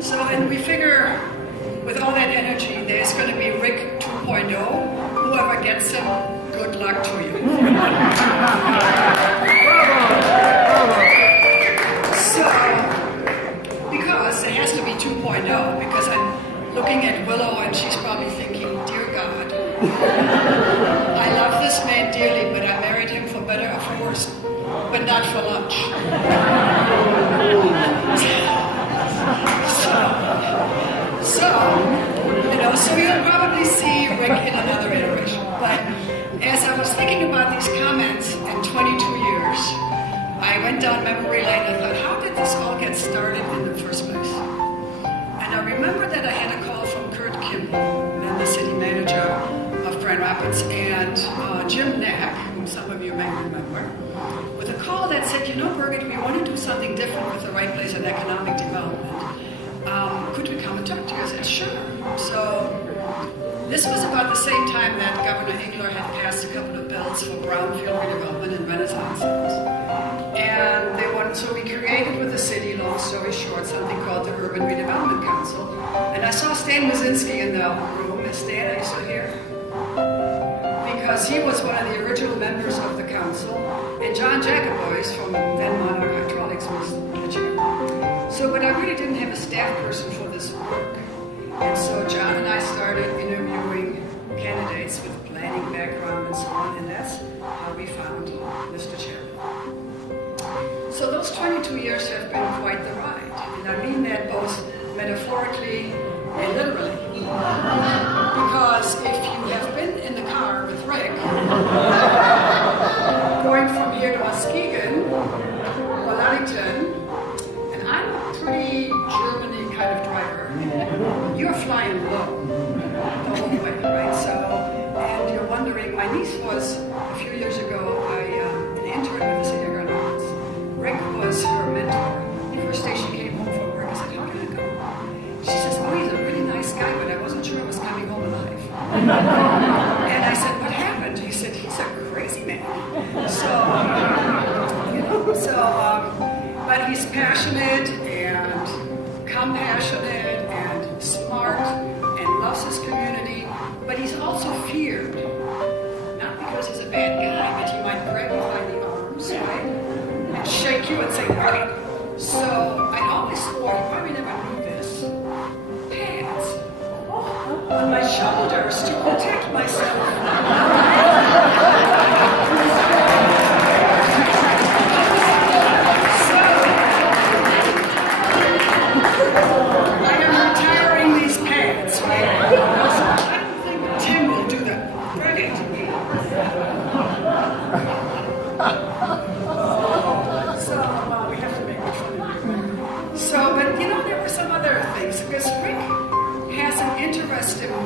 So, and we figure with all that energy, there's going to be Rick 2.0. Whoever gets him, good luck to you. So, because it has to be 2.0, because I'm looking at Willow and she's probably thinking, dear God, I love this man dearly, but I married him for better or for worse, but not for lunch. So you'll probably see Rick in another iteration. But as I was thinking about these comments in 22 years, I went down memory lane and thought, how did this all get started in the first place? And I remember that I had a call from Kurt Kimball, then the city manager of Grand Rapids, and Jim Knack, whom some of you may remember, with a call that said, you know, Birgit, we want to do something different with the right place in economic development. Could we come and talk to you? I said, sure. So this was about the same time that Governor Engler had passed a couple of bills for brownfield redevelopment and Renaissance zones. And they wanted, so we created with the city, long story short, something called the Urban Redevelopment Council. And I saw Stan Wazinski in the room. And Stan, are you still here? Because he was one of the original members of the council. And John Jacobois from then Monarch Hydraulics was the chair. So, but I really didn't have a staff person for this work. And so John and I started interviewing candidates with planning background and so on, and that's how we found Mr. Chapla. So those 22 years have been quite the ride. And I mean that both metaphorically and literally. Because if you have been in the car with Rick, going from here to Muskegon or Ludington, and I'm a pretty Germany kind of driver, you're flying low the whole way, right? So, and you're wondering, my niece was, a few years ago, an intern with the city of Grand Rapids. Rick was her mentor. The first day she came home from work, I said, how did it go? She says, oh, he's a really nice guy, but I wasn't sure I was coming home alive. And I said, what happened? He said, he's a crazy man. So, but he's passionate and compassionate and smart and loves his community, but he's also feared. Not because he's a bad guy, but he might grab you by the arms, right? And shake you and say, right. So I always swore, you probably never knew this, pads on my shoulders to protect myself.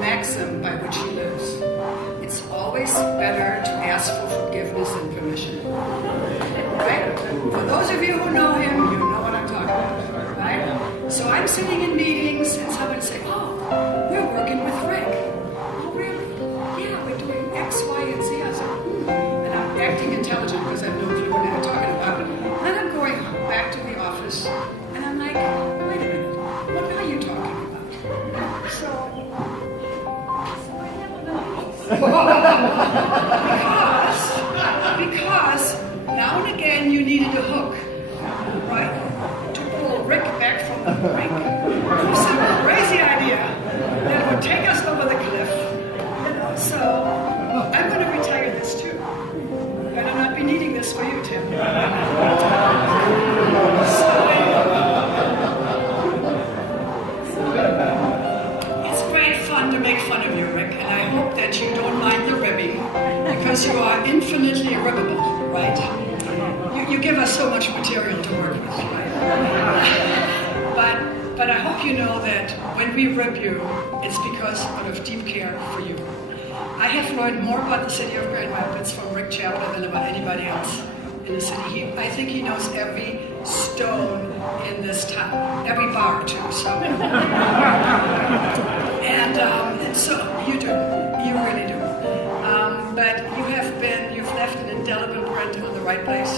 Maxim by which he lives. It's always better to ask for forgiveness and permission. Right? For those of you who know him, you know what I'm talking about. Right? So I'm sitting in meetings and somebody say, oh, we're working with Rick. Oh, really? Yeah, we're doing X, Y, and Z. I said, and I'm acting intelligent because I know what I'm talking about. Then I'm going back to the office and I'm like, wait a minute, what are you talking about? Because now and again you needed a hook, right, to pull Rick back from the brink with some crazy idea that would take us over the cliff. So I'm going to retire this too. Better not be needing this for you, Tim. It's great fun to make fun of you, Rick, and I hope that you don't mind the ribbing, because you are infinitely ribbable, right? You give us so much material to work with, right? But I hope you know that when we rib you, it's because out of deep care for you. I have learned more about the city of Grand Rapids from Rick Chapla than about anybody else in the city. I think he knows every stone in this town, every bar too. So, and so you do, you really do. But you've left an indelible print on the right place,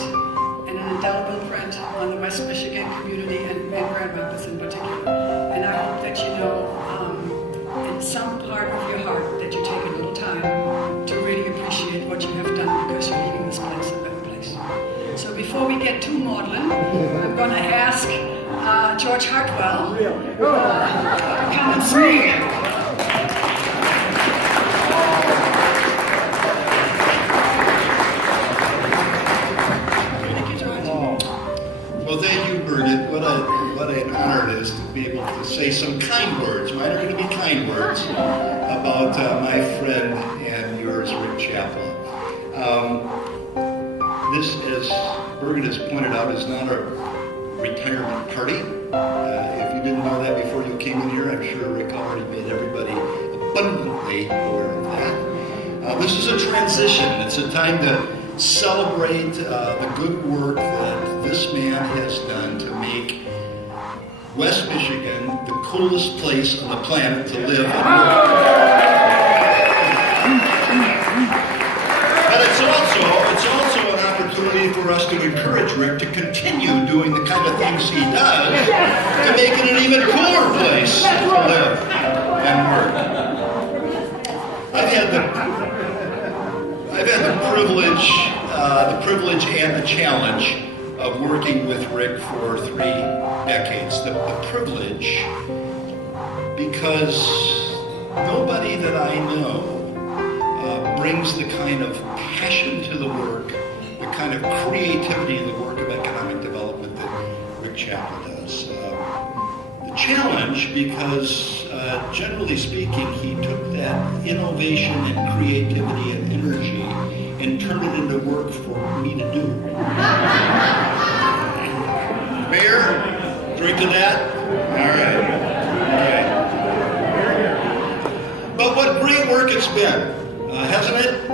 and an indelible print on the West Michigan community and Grand Rapids in particular. And I that you know in some part of your heart that you take a little time to really appreciate what you have done because you're leaving this place a better place. So before we get too maudlin, I'm going to ask George Hartwell to come and speak. Well, thank you, Birgit. What an honor it is to be able to say some kind words. Mine are going to be kind words about my friend and yours, Rick Chapla. This, as Birgit has pointed out, is not a retirement party. If you didn't know that before you came in here, I'm sure Rick already made everybody abundantly aware of that. This is a transition. It's a time to celebrate the good work that this man has done to make West Michigan the coolest place on the planet to live and work. But it's also an opportunity for us to encourage Rick to continue doing the kind of things he does to make it an even cooler place to live and work. I've had the privilege and the challenge of working with Rick for 3 decades. The privilege because nobody that I know brings the kind of passion to the work, the kind of creativity in the work of economic development that Rick Chapla does. The challenge because, generally speaking, he took that innovation and creativity and energy and turned it into work for me to do. Mayor, drink to that? All right. But what great work it's been, hasn't it?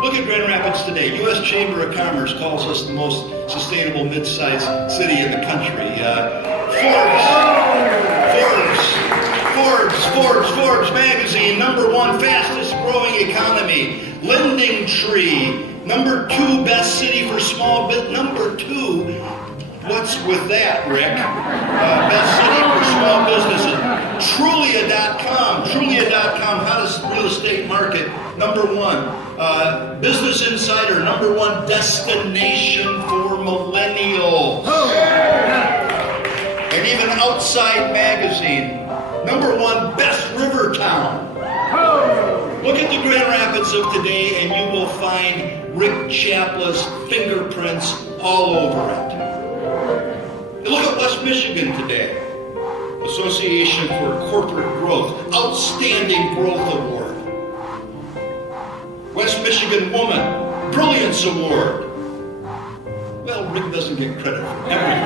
Look at Grand Rapids today. U.S. Chamber of Commerce calls us the most sustainable mid-sized city in the country. Forbes magazine, #1 fastest growing economy. Lending Tree, #2 best city for small business. #2, what's with that, Rick? Best city for small businesses. Trulia.com, hottest real estate market, #1. Business Insider, #1 destination for millennials. And even Outside Magazine, #1 best river town. Look at the Grand Rapids of today and you will find Rick Chapla's fingerprints all over it. Look at West Michigan today. Association for Corporate Growth, Outstanding Growth Award. West Michigan Woman, Brilliance Award. Well, Rick doesn't get credit for everything.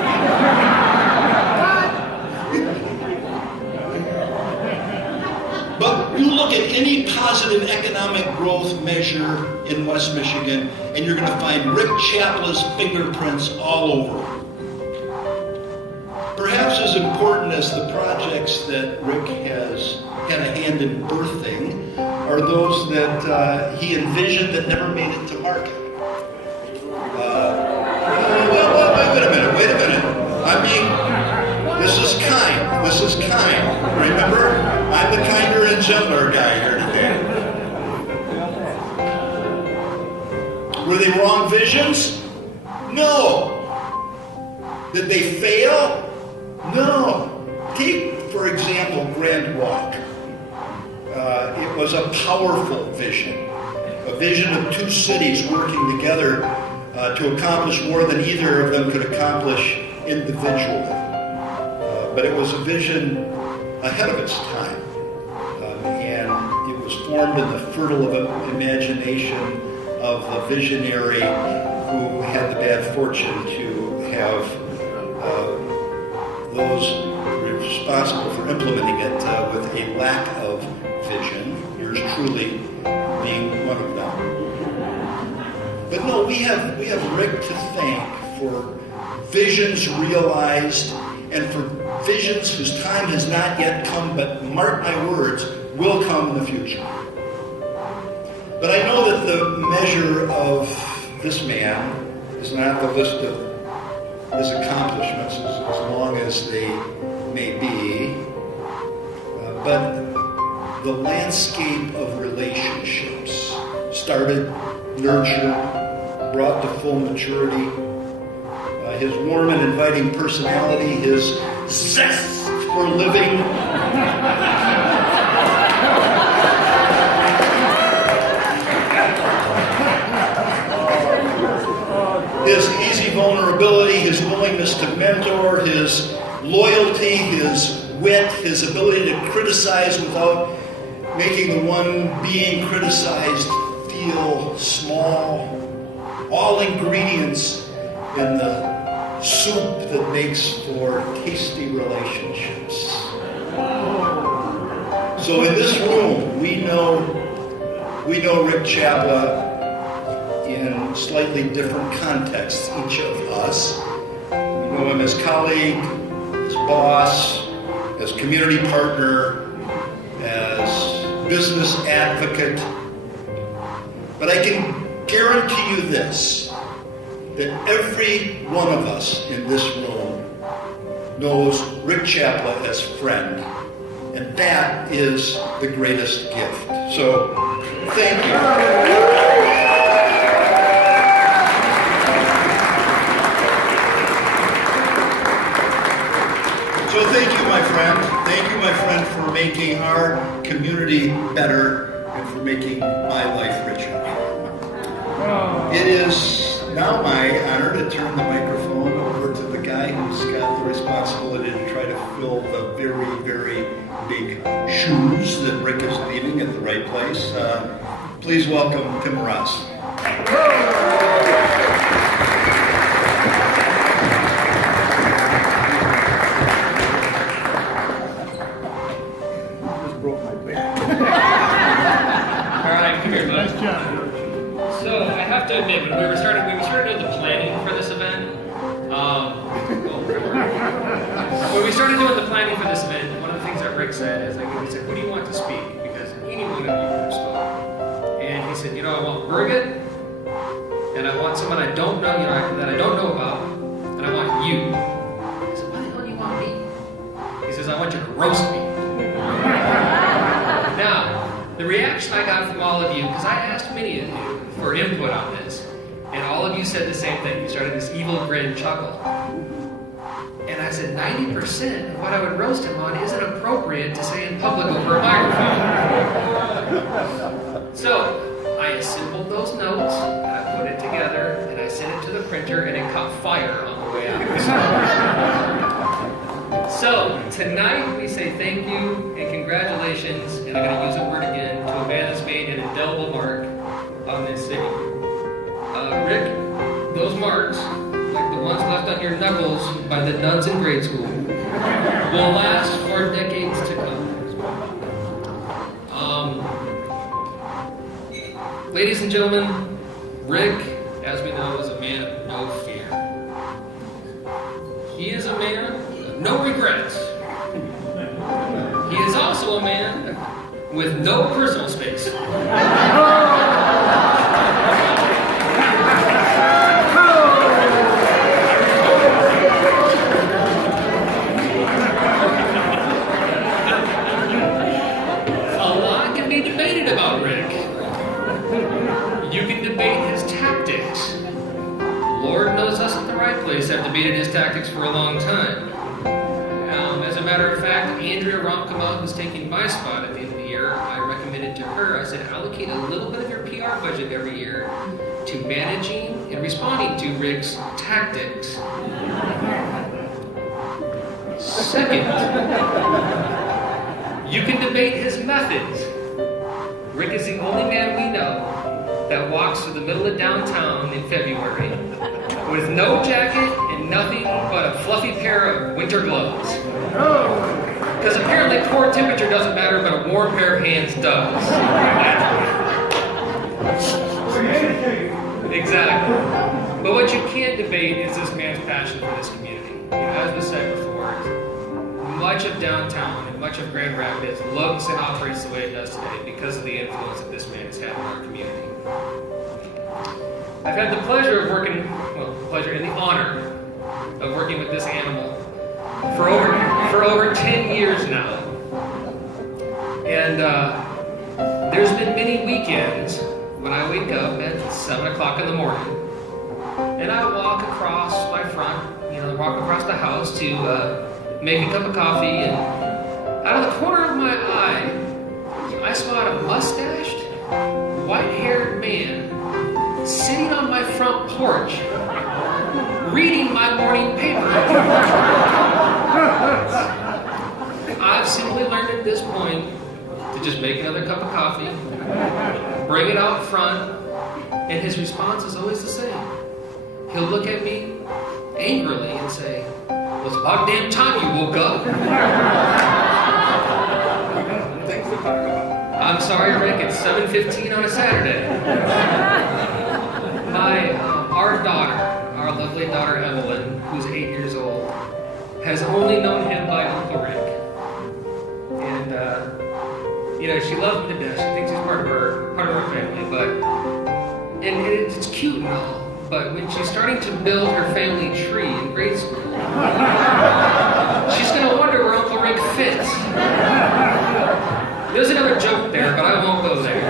But you look at any positive economic growth measure in West Michigan, and you're going to find Rick Chapla's fingerprints all over it. Perhaps as important as the projects that Rick has had a hand in birthing are those that he envisioned that never made it to market. Wait a minute. I mean, this is kind. Remember? I'm the kinder and gentler guy here today. Were they wrong visions? No. Did they fail? No. Take, for example, Grand Walk. It was a powerful vision. A vision of 2 cities working together to accomplish more than either of them could accomplish individually. But it was a vision ahead of its time. And it was formed in the fertile imagination of a visionary who had the bad fortune to have those responsible for implementing it with a lack of vision, yours truly being one of them. But no, we have Rick to thank for visions realized and for visions whose time has not yet come, but mark my words, will come in the future. But I know that the measure of this man is not the list of his accomplishments, as long as they may be. but the landscape of relationships started, nurtured, brought to full maturity. His warm and inviting personality, his zest for living, his easy vulnerability, his willingness to mentor, his loyalty, his wit, his ability to criticize without making the one being criticized feel small. All ingredients in the soup that makes for tasty relationships. So in this room, we know Rick Chapla in slightly different contexts, each of us. We know him as colleague, as boss, as community partner, as business advocate. But I can guarantee you this, that every one of us in this room knows Rick Chapla as friend, and that is the greatest gift. So, thank you. So thank you, my friend. Thank you, my friend, for making our community better and for making my life richer. It is now my honor to turn the microphone over to the guy who's got the responsibility to try to fill the very, very big shoes that Rick is leaving at the right place. Please welcome Tim Ross. So I have to admit, when we started doing the planning for this event, when we started doing the planning for this event, one of the things that Rick said is, he said, "Who do you want to speak?" Because any one of you could have spoken. And he said, I want Birgit, and I want someone I don't know, that I don't know about, and I want you. I said, "Why the hell do you want me?" He says, "I want you to roast me." Now, the reaction I got from all of you, because I asked many of you for input on this, and all of you said the same thing. You started this evil grin chuckle. And I said 90% of what I would roast him on isn't appropriate to say in public over a microphone. So I assembled those notes, and I put it together, and I sent it to the printer, and it caught fire on the way out. So tonight we say thank you and congratulations, and I'm going to use a word again, to a man that's made an indelible mark on this city. Rick, those marks, like the ones left on your knuckles by the nuns in grade school, will last for decades to come. Ladies and gentlemen, Rick, as we know, is a man of no fear. He is a man of no regrets. He is also a man with no personal space. A lot can be debated about Rick. You can debate his tactics. Lord knows us at the right place have debated his tactics for a long time. As a matter of fact, Andrea Romkema, who's taking my spot at the end of the year, I recommended to her, I said, allocate a little bit of your PR budget every year to managing and responding to Rick's tactics. Second, you can debate his methods. Rick is the only man we know that walks through the middle of downtown in February with no jacket and nothing but a fluffy pair of winter gloves. Because apparently core temperature doesn't matter, but a warm pair of hands does. Exactly. But what you can't debate is this man's passion for this community. As was said before, much of downtown and much of Grand Rapids looks and operates the way it does today because of the influence that this man has had in our community. I've had the pleasure of working, and the honor of working with this animal for over 10 years now. And there's been many weekends when I wake up at 7 o'clock in the morning and I walk across my front, walk across the house to make a cup of coffee, and out of the corner of my eye, I spot a mustached, white-haired man sitting on my front porch reading my morning paper. I've simply learned at this point to just make another cup of coffee, bring it out front, and his response is always the same. He'll look at me angrily and say, "Well, it's about damn time you woke up." Things to talk about. I'm sorry, Rick, it's 7:15 on a Saturday. Our daughter, our lovely daughter Evelyn, who's 8 years old, has only known him by Uncle Rick. And, she loves him to death. She thinks he's part of her family, and it's cute and all. But when she's starting to build her family tree in grade school, she's going to wonder where Uncle Rick fits. There's another joke there, but I won't go there.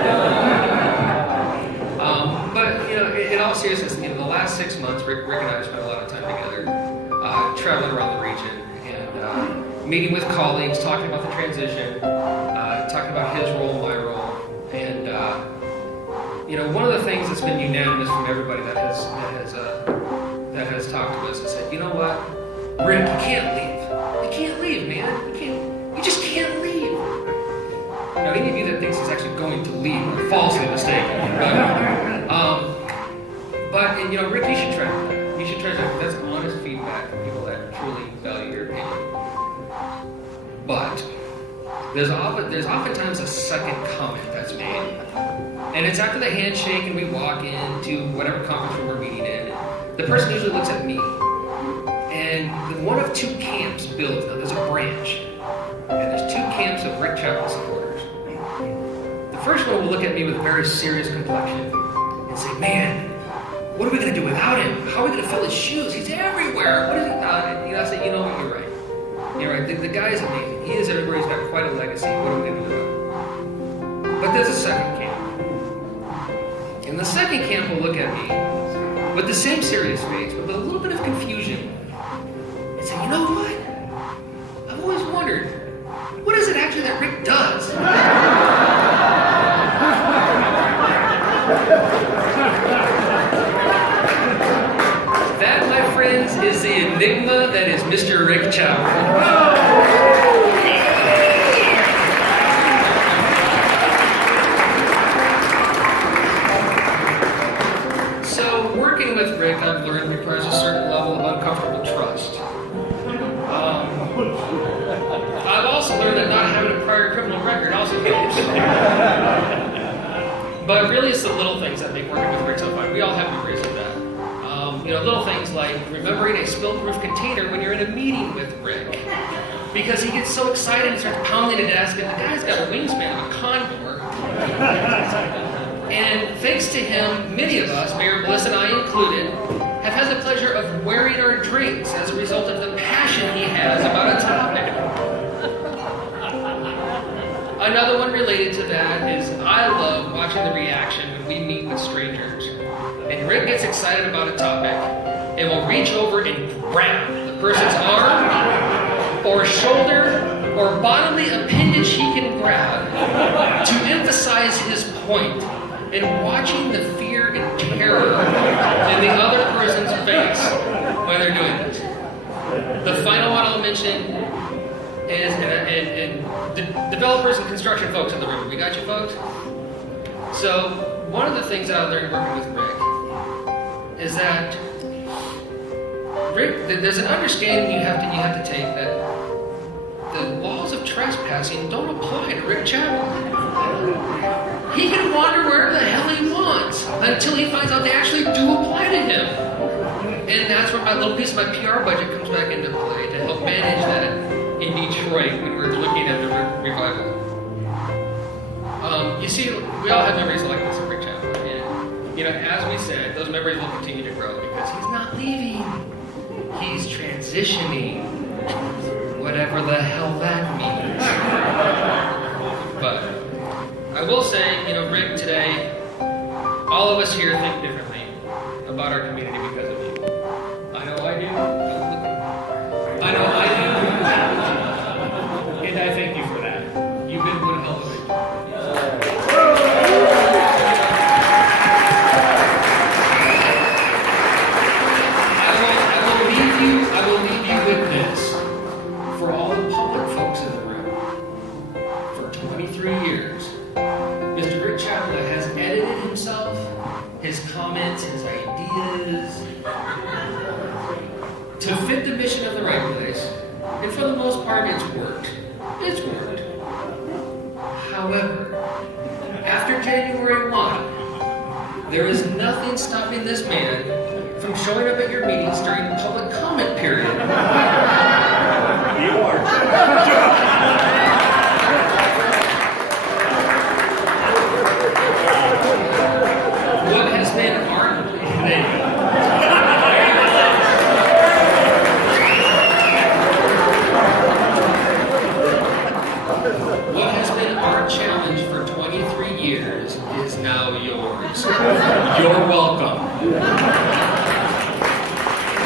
But in all seriousness, the last 6 months, Rick and I have spent a lot of time together, traveling around the region and meeting with colleagues, talking about the transition, talking about his role, my role, and one of the things that's been unanimous from everybody that has talked to us is said, "You know what, Rick, you can't leave. You can't leave, man. You just can't leave." Now, any of you that thinks he's actually going to leave are falsely mistaken. But Rick, you should try that. You should try that. That's honest feedback from people that truly value your opinion. But there's oftentimes a second comment that's made. And it's after the handshake and we walk into whatever conference room we're meeting in. The person usually looks at me. And one of two camps builds. Now, there's a branch. And there's two camps of Rick Chapla supporters. The first one will look at me with a very serious complexion and say, "Man, what are we going to do without him? How are we going to fill his shoes? He's everywhere. What is he?" I say, "You know what? You're right. You're right. The guy is amazing. He is everywhere. He's got quite a legacy. What are we going to do without him?" But there's a second camp. And the second camp will look at me with the same serious face, but with a little bit of confusion, and say, "You know what? I've always wondered, what is it actually that Rick does?" That, my friends, is the enigma that is Mr. Rick Chapla. So, working with Rick, I've learned requires a certain level of uncomfortable trust. I've also learned that not having a prior criminal record also helps. But really, it's the little things that make working with Rick so fun. We all have memories of that. Little things like remembering a spill-proof container when you're in a meeting with Rick. Because he gets so excited and starts pounding the desk, and the guy's got a wingspan of a condor. And thanks to him, many of us, Mayor Bliss and I included, have had the pleasure of wearing our drinks as a result of the passion he has about a topic. Another one related to that is I love watching the reaction when we meet with strangers. And Rick gets excited about a topic and will reach over and grab the person's arm or shoulder or bodily appendage he can grab to emphasize his point. And watching the fear and terror in the other person's face when they're doing this. The final one I'll mention is developers and construction folks in the room. We got you, folks? So one of the things that I learned working with Rick is that Rick, there's an understanding you have to take that the laws of trespassing don't apply to Rick Chapla. He can wander wherever the hell he wants until he finds out they actually do apply to him. And that's where my little piece of my PR budget comes back into play to help manage that in Detroit when we're looking at the revival. You see, we all have memories like this of Rick Chapla. And, as we said, those memories will continue to grow because he's not leaving. He's transitioning. Whatever the hell that means. But all of us here think differently about our community because of you. I know I do. I know I do. And I thank you for that. You've been one hell of a big job. I will leave you with this. For all the public folks in the room, for 23 years, Mr. Rick Chapla has edited himself, his comments, his ideas, to fit the mission of the right place. And for the most part, it's worked. It's worked. However, after January 1, there is nothing stopping this man from showing up at your meetings during the public comment period. You are. What has been our What has been our challenge for 23 years is now yours. You're welcome.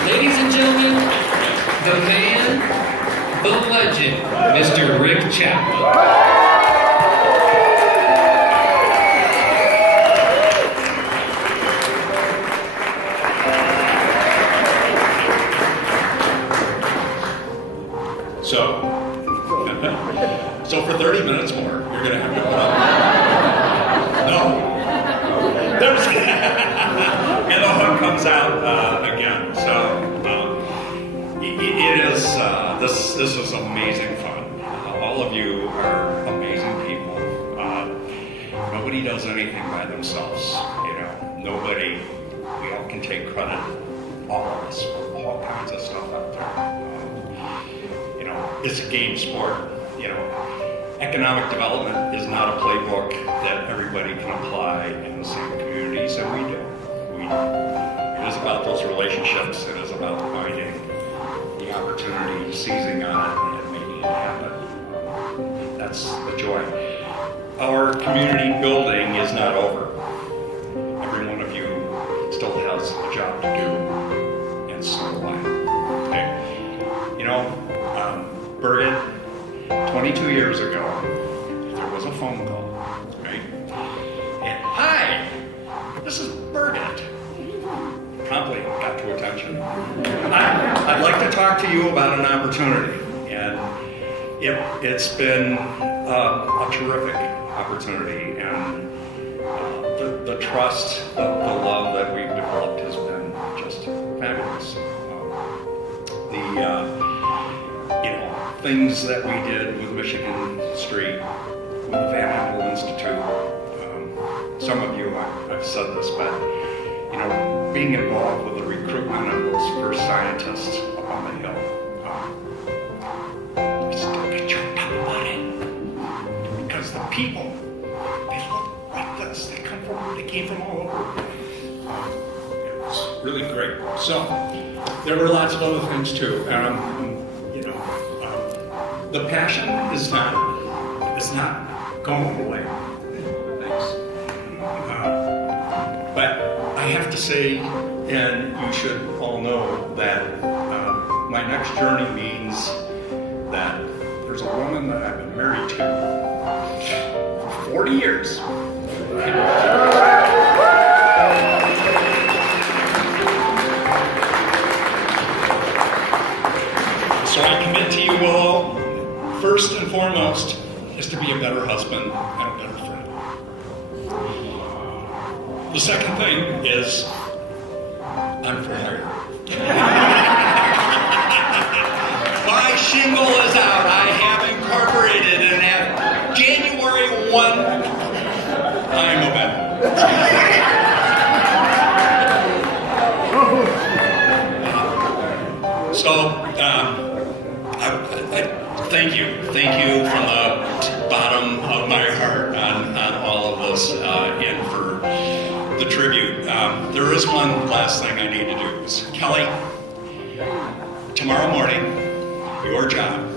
Ladies and gentlemen, the man, the legend, Mr. Rick Chapla. So for 30 minutes more, you're going to have to put up. No. And the hook comes out again. So it is, this is amazing fun. All of you are amazing people. Nobody does anything by themselves. Nobody, we all can take credit, all of us, for all kinds of stuff out there. It's a game sport. Economic development is not a playbook that everybody can apply in the same communities, and we do. It is about those relationships. It is about finding the opportunity, seizing on it, and making it happen. That's the joy. Our community building is not over. Every one of you still has a job to do, and so do I. Okay? Bergen, 22 years ago, there was a phone call, right? And, hi, this is Burdett. Promptly got to attention. I'd like to talk to you about an opportunity. And it's been a terrific opportunity. And the trust, the love that we've developed has been just fabulous. Things that we did with Michigan Street, with the Van Andel Institute. Some of you, I've said this, but being involved with the recruitment of those first scientists up on the hill, I still get choked up about it. Because the people, they look like this. They came from all over. It was really great. So there were lots of other things too. The passion is not going away. Thanks. But I have to say, and you should all know, that my next journey means that there's a woman that I've been married to for 40 years. So I commit to you all, first and foremost, is to be a better husband and a better friend. The second thing is, I'm for hire. My shingle is out. I have incorporated, and at January 1, I am a vet. So, thank you from the bottom of my heart on all of this and for the tribute. There is one last thing I need to do. Kelly, tomorrow morning, your job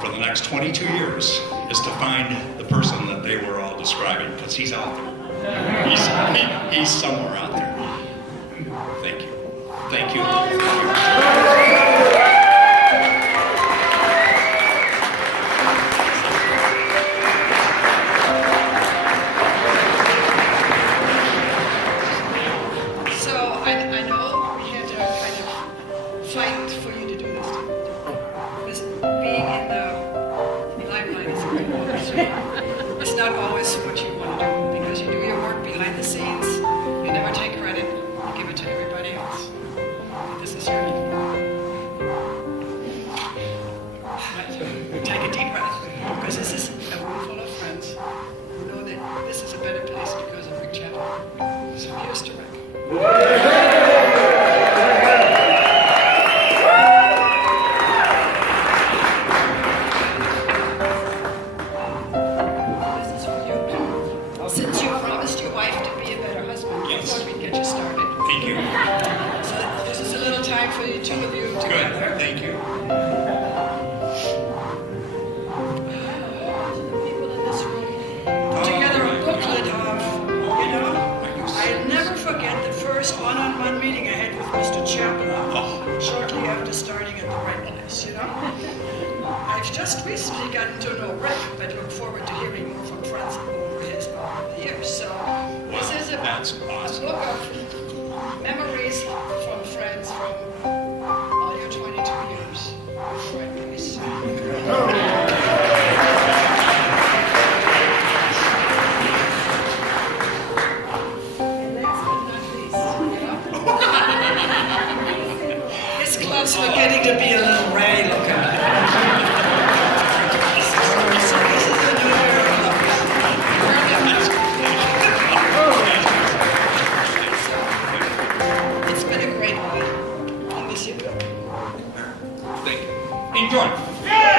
for the next 22 years is to find the person that they were all describing, because he's out there. He's somewhere out there. Thank you. Thank you. So I know we had to kind of fight for you to do this. Because being in the limelight is a great opportunity. It's not always what you want to do because you do your work behind the scenes. You never take credit. You give it to everybody else. This is your Right. Take a deep breath because this is a room full of friends who know that this is a better place because of Rick Chapla. So here's to Rick. This is for you. Since you promised your wife to be a better husband, I Yes. thought we'd get you started. Thank you. So this is a little time for you, two of you together. Good. Thank you. People in this room put together a booklet of, I'll never forget the first one-on-one meeting I had with Mr. Chapla shortly after starting at the right place, I've just recently gotten to know Rick, but look forward to hearing more from friends over the years. So this is a That's awesome. book of memories from friends from all your 22 years at the right place. And last but not least, his gloves were getting to be a little ray looking. So this is the new pair of gloves. Wear them. It's been a great ride. I'll miss you. Thank you. Enjoy.